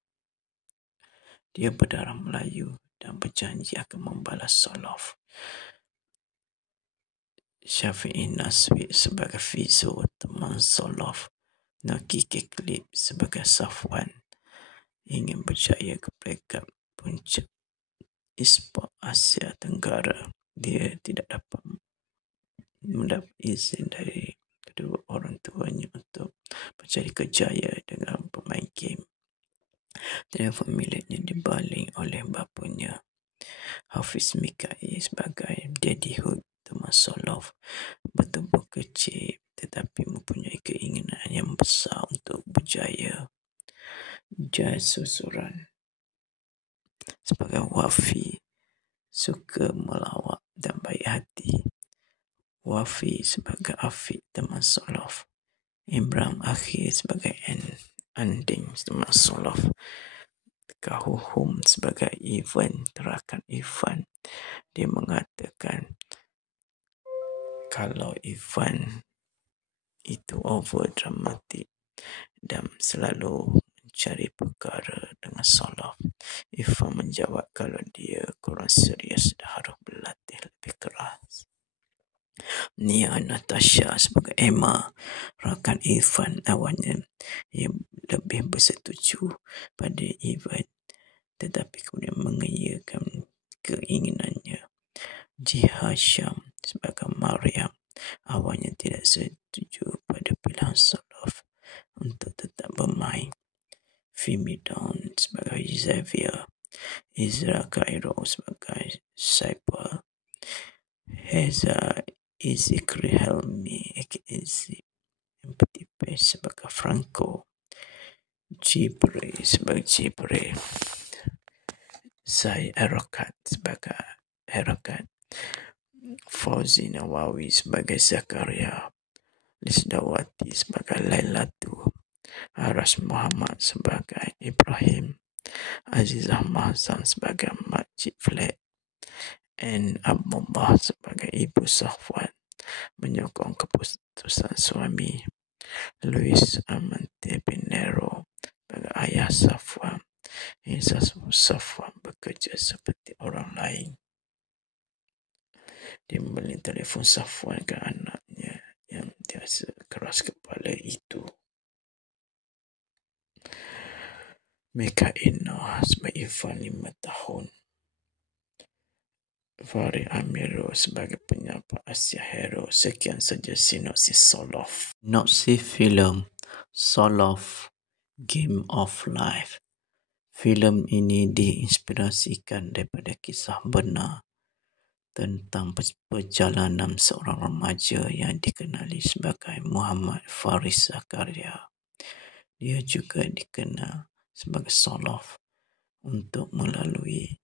Dia berdarah Melayu dan berjanji akan membalas Solof. Syafi'i Naswi sebagai Fizo, teman Solof. Naki Keklip sebagai Safwan, ingin berjaya ke peringkat puncak e-sport Asia Tenggara. Dia tidak dapat mendapat izin dari kedua orang tuanya untuk mencari kerjaya dengan pemain game. Telefon miliknya dibaling oleh bapanya, Hafiz Mikail, sebagai Daddy Hood, teman Solof. Bertubuh kecil tetapi mempunyai keinginan yang besar untuk berjaya. Jai Susuran sebagai Wafi, suka melawak dan baik hati. Wafi sebagai Afiq, teman Solof. Imran Akhir sebagai Anding, teman Solof. Kahuhum sebagai Ivan, rakan Ivan. Dia mengatakan kalau Ivan itu over dramatik dan selalu mencari perkara dengan Solof. Ivan menjawab kalau dia kurang serius dan harus berlatih lebih keras. Nia Natasha sebagai Emma, rakan Ivan. Awalnya ia lebih bersetuju pada Ivan tetapi kemudian mengiyakan keinginannya. Jiha Syam sebagai Mariam, awalnya tidak setuju pada pilihan Solof untuk tetap bermain. Fimi Dawn sebagai Xavier, Izra Cairo sebagai Cyber, Heza Izikri Helmi aka Empathy Page sebagai Franco, Jibril sebagai Jibril, Zai Erokat sebagai Erokat, Fauzi Nawawi sebagai Zakaria, Lisdawati sebagai Lailatu, Aras Muhammad sebagai Ibrahim, Azizah Mahzam sebagai Makcik Flat, and Abdullah sebagai Ibu Safwan, menyokong keputusan suami. Luis Amante Pinero sebagai ayah Safwan. Safwan bekerja seperti orang lain. Dia membeli telefon Safwan ke anaknya yang biasa keras kepala itu. Meka Ina sebagai Ivan 5 tahun. Farid Amiro sebagai penyapa Asia Hero. Sekian saja sinopsis Solof. Sinopsis filem Solof Game of Life. Filem ini diinspirasikan daripada kisah benar tentang perjalanan seorang remaja yang dikenali sebagai Muhammad Faris Zakaria. Dia juga dikenal sebagai Solof untuk melalui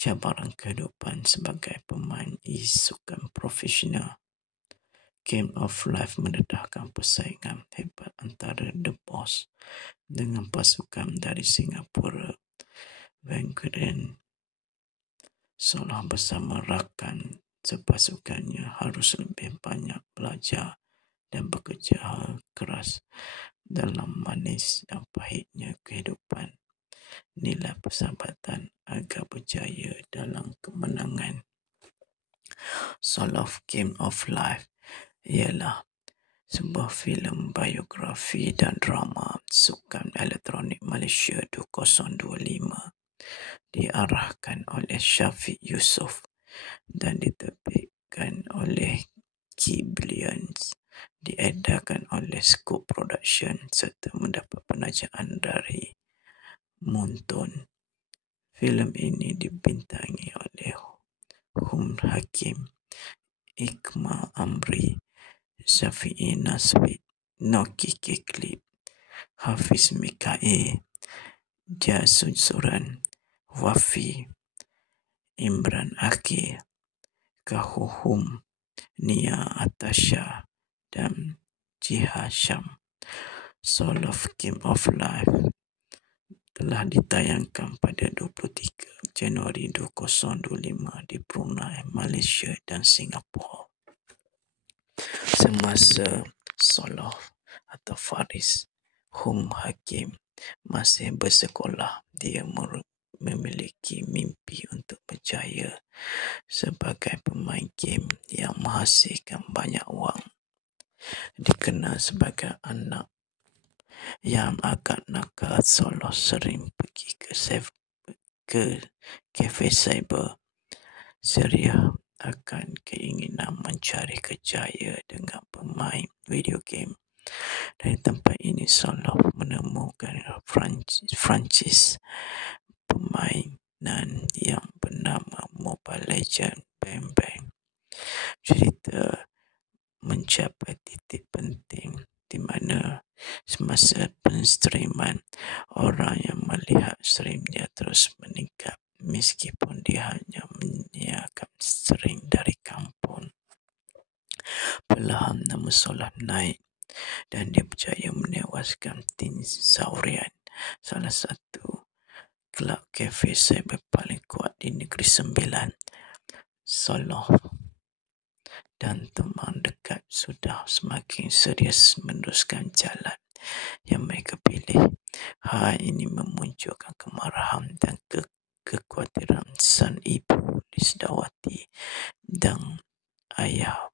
cabaran kehidupan sebagai pemain e-sukan profesional. Game of Life mendedahkan persaingan hebat antara The Boss dengan pasukan dari Singapura, Vanguard. Solof bersama rakan sepasukannya harus lebih banyak belajar dan bekerja keras dalam manis dan pahitnya kehidupan. Nilai persahabatan agar berjaya dalam kemenangan. Solof Game of Life ialah sebuah filem biografi dan drama sukan elektronik Malaysia 2025, diarahkan oleh Syafiq Yusof dan diterbitkan oleh Keyblions, diedarkan oleh Scope Production serta mendapat penajaan dari Moonton. Filem ini dibintangi oleh Hum Hakim, Ikmal Amri, Syafi'i Naswi, Noki Keklip, Hafiz Mikail, Jasusuran, Wafi, Imran Akhir, Kahuhum, Nia Atasha, dan Jiha Syam. Solof Game of Life telah ditayangkan pada 23 Januari 2025 di Brunei, Malaysia dan Singapura. Semasa Solof atau Faris Hum Hakim masih bersekolah, dia memiliki mimpi untuk berjaya sebagai pemain game yang menghasilkan banyak wang. Dikenal sebagai anak yang agak nakal, Solof sering pergi ke kafe cyber ceria akan keinginan mencari kerjaya dengan pemain video game. Dari tempat ini, Solof menemukan franchise permainan yang bernama Mobile Legends Bang Bang. Cerita mencapai titik penting di mana semasa penstreaman, orang yang melihat streamnya terus meningkat meskipun dia hanya menyiarkan stream dari kampung. Perlahan nama Solof naik dan dia berjaya menewaskan Tin Saurian, salah satu kelab kafe cyber paling kuat di Negeri Sembilan. Solof dan teman dekat sudah semakin serius meneruskan jalan yang mereka pilih. Hal ini memunculkan kemarahan dan kekhawatiran sang ibu Lisdawati dan ayah.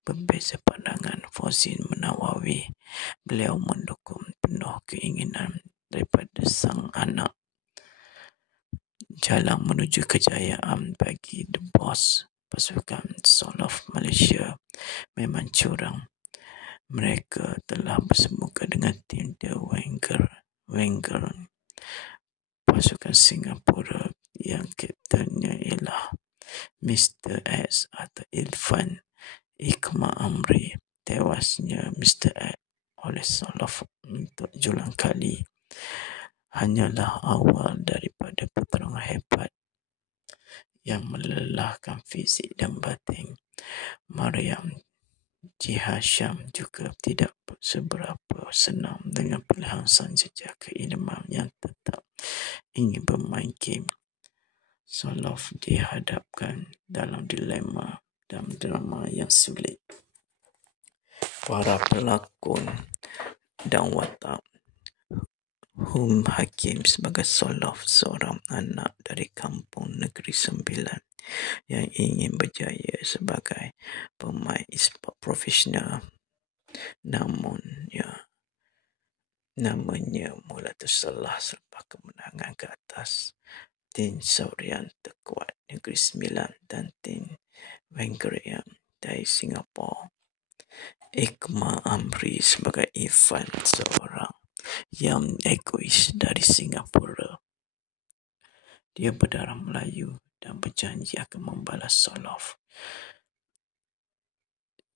Berbeza pandangan, Fauzin Menawawi, beliau mendukung penuh keinginan daripada sang anak. Jalan menuju kejayaan bagi The Boss, pasukan Solof Malaysia, memang curang. Mereka telah bersemuka dengan tim The Wenger, pasukan Singapura yang kaptennya ialah Mr. X atau Irfan Ikma Amri. Tewasnya Mr. X oleh Solof untuk julang kali hanyalah awal daripada pertarungan hebat yang melelahkan fizik dan batin. Mariam Jihasham juga tidak seberapa senang dengan pilihan sang jejak keilmuan yang tetap ingin bermain game. Solof dihadapkan dalam dilema dan drama yang sulit. Para pelakon dan watak Hum Hakim sebagai Solof, seorang anak dari kampung Negeri Sembilan yang ingin berjaya sebagai pemain e-sport profesional. Namun namanya mula terselah selepas kemenangan ke atas Tin Saurian terkuat Negeri Sembilan dan Tin Wenger dari Singapura. Ikma Amri sebagai Irfan, seorang yang egois dari Singapura. Dia berdarah Melayu dan berjanji akan membalas Solof.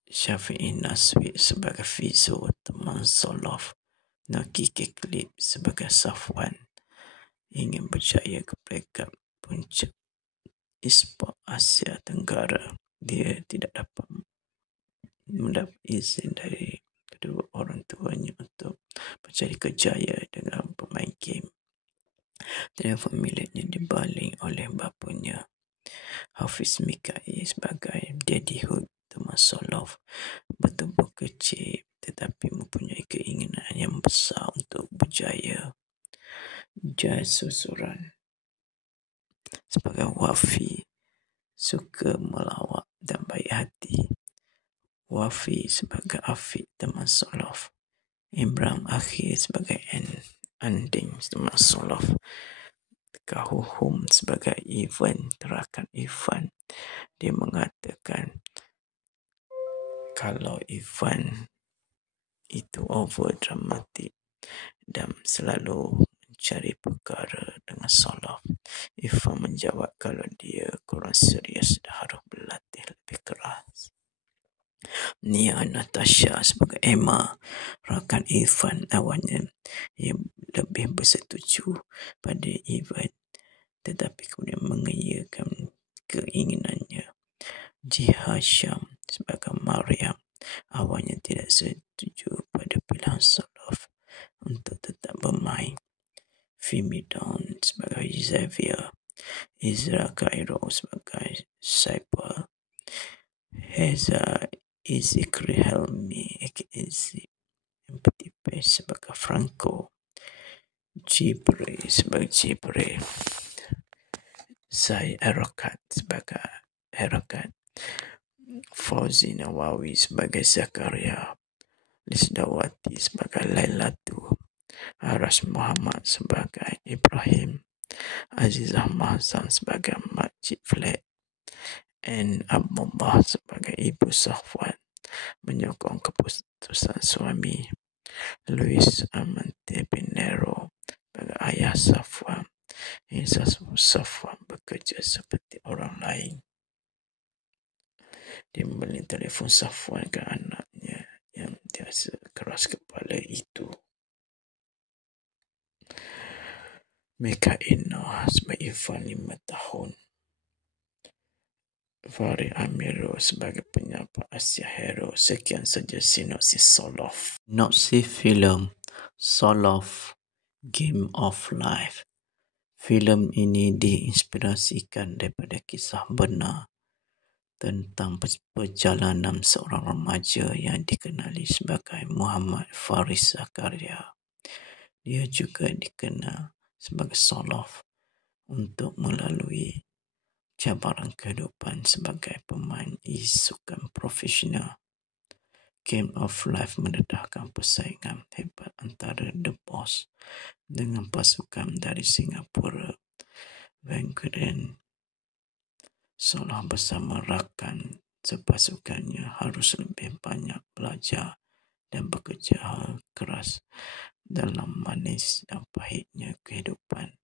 Syafi'i Naswi sebagai Fizo, teman Solof. Naki Keklip sebagai Safwan, ingin berjaya ke peringkat puncak e-sport Asia Tenggara. Dia tidak dapat mendapat izin dari kedua orang tuanya untuk mencari kerjaya dengan pemain game. Telefon miliknya dibaling oleh bapanya. Hafiz Mikail sebagai Daddy Hood, teman Solof, bertubuh kecil tetapi mempunyai keinginan yang besar untuk berjaya. Jai Susuran sebagai Wafi, suka melawak dan baik hati. Wafi sebagai Afiq, teman Solof. Imran Akhir sebagai Anding, teman Solof. Kahuhum sebagai Ivan, terakan Ivan. Dia mengatakan kalau Ivan itu over dramatik dan selalu mencari perkara dengan Solof. Ivan menjawab kalau dia kurang serius dan harus berlatih lebih keras. Nia Natasha sebagai Emma, rakan Irfan. Awalnya ia lebih bersetuju pada Ivan tetapi kemudian mengiyakan keinginannya. Jihasham sebagai Mariam, awalnya tidak setuju pada pilihan Solof untuk tetap bermain. Fimidon sebagai Xavier, Izra Cairo sebagai Saipal, Heza Izikri Helmi aka Empathy Base sebagai Franco, Jibre sebagai Jibre, Zai Erokat sebagai Erokat, Fauzi Nawawi sebagai Zakaria, Lisdawati sebagai Lailatu, Aras Muhammad sebagai Ibrahim, Azizah Mahzan sebagai Makcik Flat, N. Abdullah sebagai Ibu Safwan menyokong keputusan suami, Luis Amante Pinero sebagai ayah Safwan. Safwan bekerja seperti orang lain. Dia membeli telefon Safwan ke anaknya yang biasa keras kepala itu. Meka Ina sebagai Irfan 5 tahun. Fahri Amiro sebagai penyapa Asia Hero. Sekian saja sinopsis Soloff. Sinopsis filem Soloff Game of Life. Filem ini diinspirasikan daripada kisah benar tentang perjalanan seorang remaja yang dikenali sebagai Muhammad Faris Zakaria. Dia juga dikenal sebagai Soloff untuk melalui cabaran kehidupan sebagai pemain e-sukan profesional. Game of Life mendedahkan persaingan hebat antara The Boss dengan pasukan dari Singapura, Vanguard. Soloff bersama rakan sepasukannya harus lebih banyak belajar dan bekerja keras dalam manis dan pahitnya kehidupan.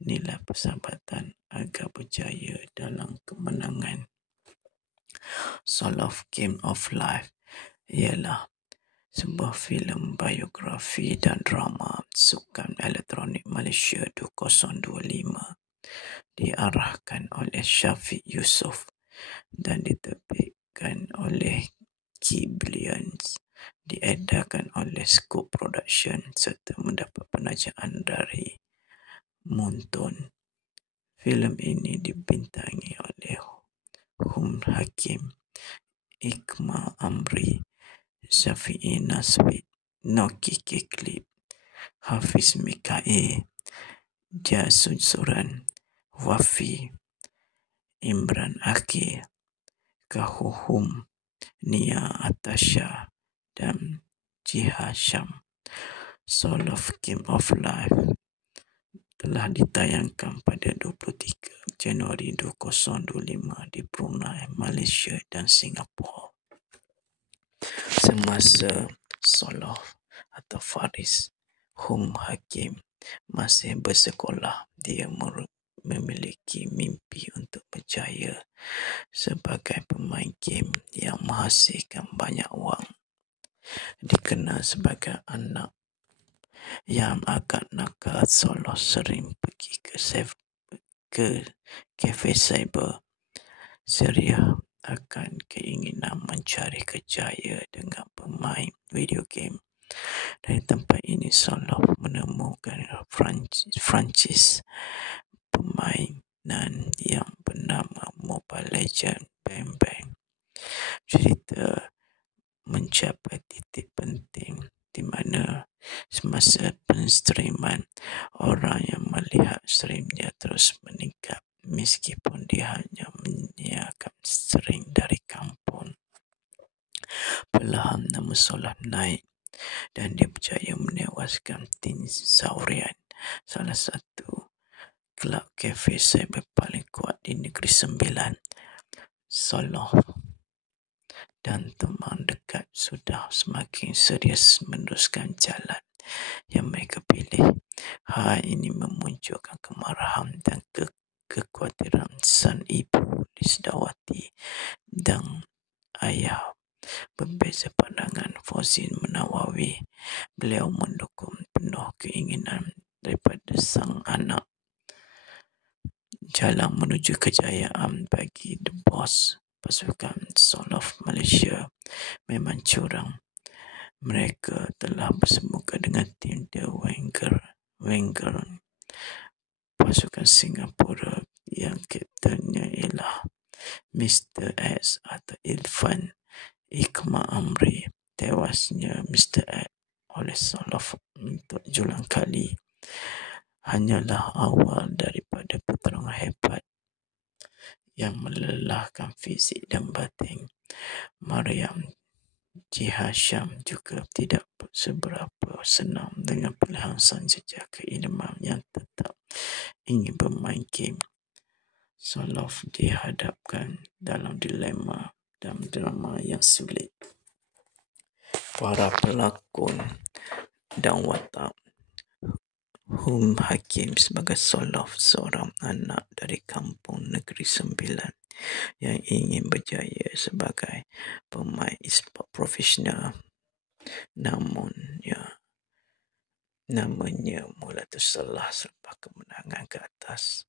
Nilai persahabatan agar berjaya dalam kemenangan. Soloff Game of Life ialah sebuah filem biografi dan drama sukan elektronik Malaysia 2025. Diarahkan oleh Syafiq Yusof dan diterbitkan oleh Key-Billions, diedarkan oleh Scope Production serta mendapat penajaan dari Moonton. Filem ini dibintangi oleh Hum Hakim, Iqmal Amri, Syafi'i Naswid, Noki Kiklip, Hafiz Mikael, Jasun Suran, Wafi, Imran Akil, Kahuhum, Nia Atasha dan Jiha Syam. Soloff Game of Life telah ditayangkan pada 23 Januari 2025 di Brunei, Malaysia dan Singapura. Semasa Soloff atau Faris Hum Hakim masih bersekolah, dia memiliki mimpi untuk berjaya sebagai pemain game yang menghasilkan banyak wang. Dikenal sebagai anak yang agak nakal, Soloff sering pergi ke kafe cyber ceria akan keinginan mencari kerjaya dengan bermain video game. Dari tempat ini Soloff menemukan franchise permainan yang bernama Mobile Legends Bang Bang. Cerita mencapai titik penting di mana semasa penstreaman, orang yang melihat streamnya terus meningkat meskipun dia hanya menyiarkan stream dari kampung. Perlahan nama Soloff naik dan dia berjaya menewaskan Tin Saurian, salah satu kelab kafe cyber paling kuat di Negeri Sembilan. Soloff dan teman dekat sudah semakin serius meneruskan jalan yang mereka pilih. Hal ini memunculkan kemarahan dan kekhawatiran sang ibu Lisdawati dan ayah. Berbeza pandangan Fauzi Nawawi, beliau mendukung penuh keinginan daripada sang anak. Jalan menuju kejayaan bagi The Boss, pasukan Soloff Malaysia, memang curang. Mereka telah bersemuka dengan tim The Vanguard pasukan Singapura yang kaptennya ialah Mr. X atau Irfan Iqmah Amri. Tewasnya Mr. X oleh Solof untuk julang kali hanyalah awal daripada pertarungan hebat yang melelahkan fisik dan batin. Mariam J. Hasham juga tidak seberapa senang dengan pilihan sang jejak keilmuan yang tetap ingin bermain game. Solof dihadapkan dalam dilema dan drama yang sulit. Para pelakon dan watak Hum Hakim sebagai Solof, seorang anak dari kampung Negeri Sembilan yang ingin berjaya sebagai pemain e-sport profesional, namun namanya mula terselah selepas kemenangan ke atas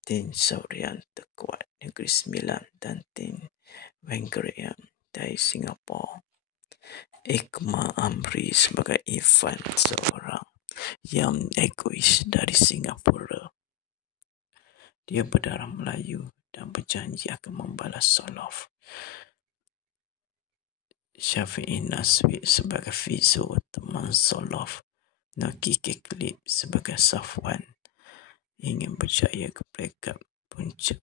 tim Saurian terkuat Negeri Sembilan dan tim Vanguard dari Singapura. Iqmah Amri sebagai Irfan, seorang yang egois dari Singapura. Dia berdarah Melayu dan berjanji akan membalas Solof. Syafi'i Naswi sebagai Fizo, teman Solof. Naki Keklik sebagai Safwan, ingin berjaya ke peringkat puncak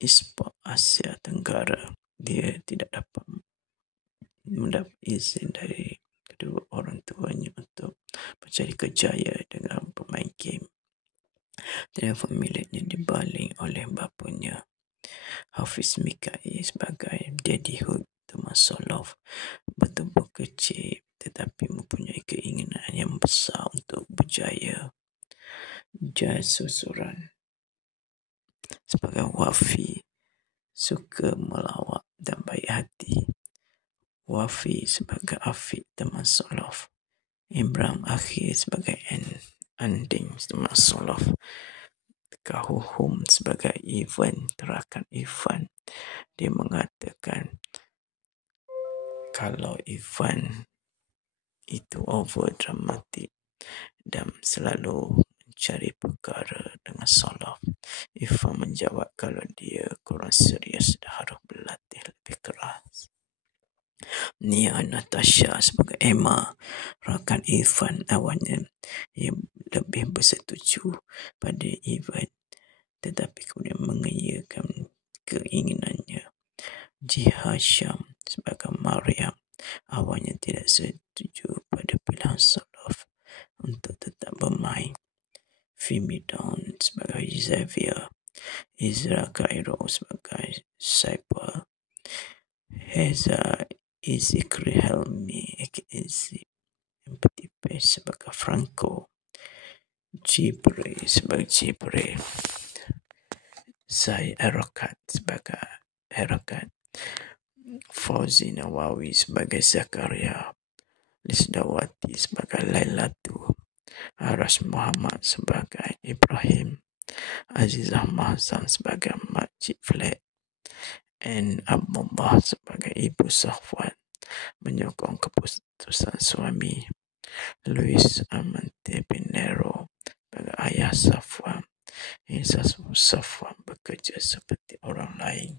e-sport Asia Tenggara. Dia tidak dapat mendapat izin dari kedua orang tuanya untuk mencari kerjaya dengan pemain game. Telefon miliknya dibaling oleh bapanya, Hafiz Mikail, sebagai Daddy Hood, teman Solof. Bertubuh kecil tetapi mempunyai keinginan yang besar untuk berjaya. Jai Susuran sebagai Wafi, suka melawak dan baik hati. Wafi sebagai Afiq, teman Solof. Imran Akhir sebagai Anding, teman Solof. Kahuhum sebagai Ivan, terakan Ivan. Dia mengatakan kalau Ivan itu over dramatik dan selalu mencari perkara dengan Solof. Ivan menjawab kalau dia kurang serius dah harus berlatih lebih keras. Nia Natasha sebagai Emma, rakan Irfan. Awalnya ia lebih bersetuju pada Ivan tetapi kemudian mengiyakan keinginannya. J. Hasham sebagai Mariam, awalnya tidak setuju pada pilihan Solof untuk tetap bermain. Fimi Dawn sebagai Xavier, Izra Cairo sebagai Saipal, Heza Izikri Helmi Empathy Page sebagai Franco, Jibril sebagai Jibril, Zai Erokat sebagai Erokat, Fauzi Nawawi sebagai Zakaria, Lisdawati sebagai Lailatu, Aras Muhammad sebagai Ibrahim, Azizah Mahzan sebagai Makcik Flat, and Abdullah sebagai Ibu Safwan menyokong keputusan suami. Luis Amante Pinero sebagai ayah Safwan. Safwan bekerja seperti orang lain.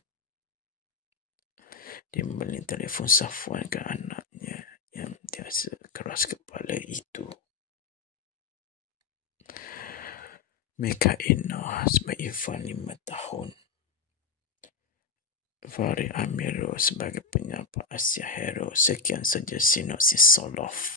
Dia membeli telefon Safwan ke anaknya yang biasa keras kepala itu. Meka Ino sebagai Irfan 5 tahun. Fahri Amiro sebagai penyapa Asia Hero. Sekian saja sinopsis Solof.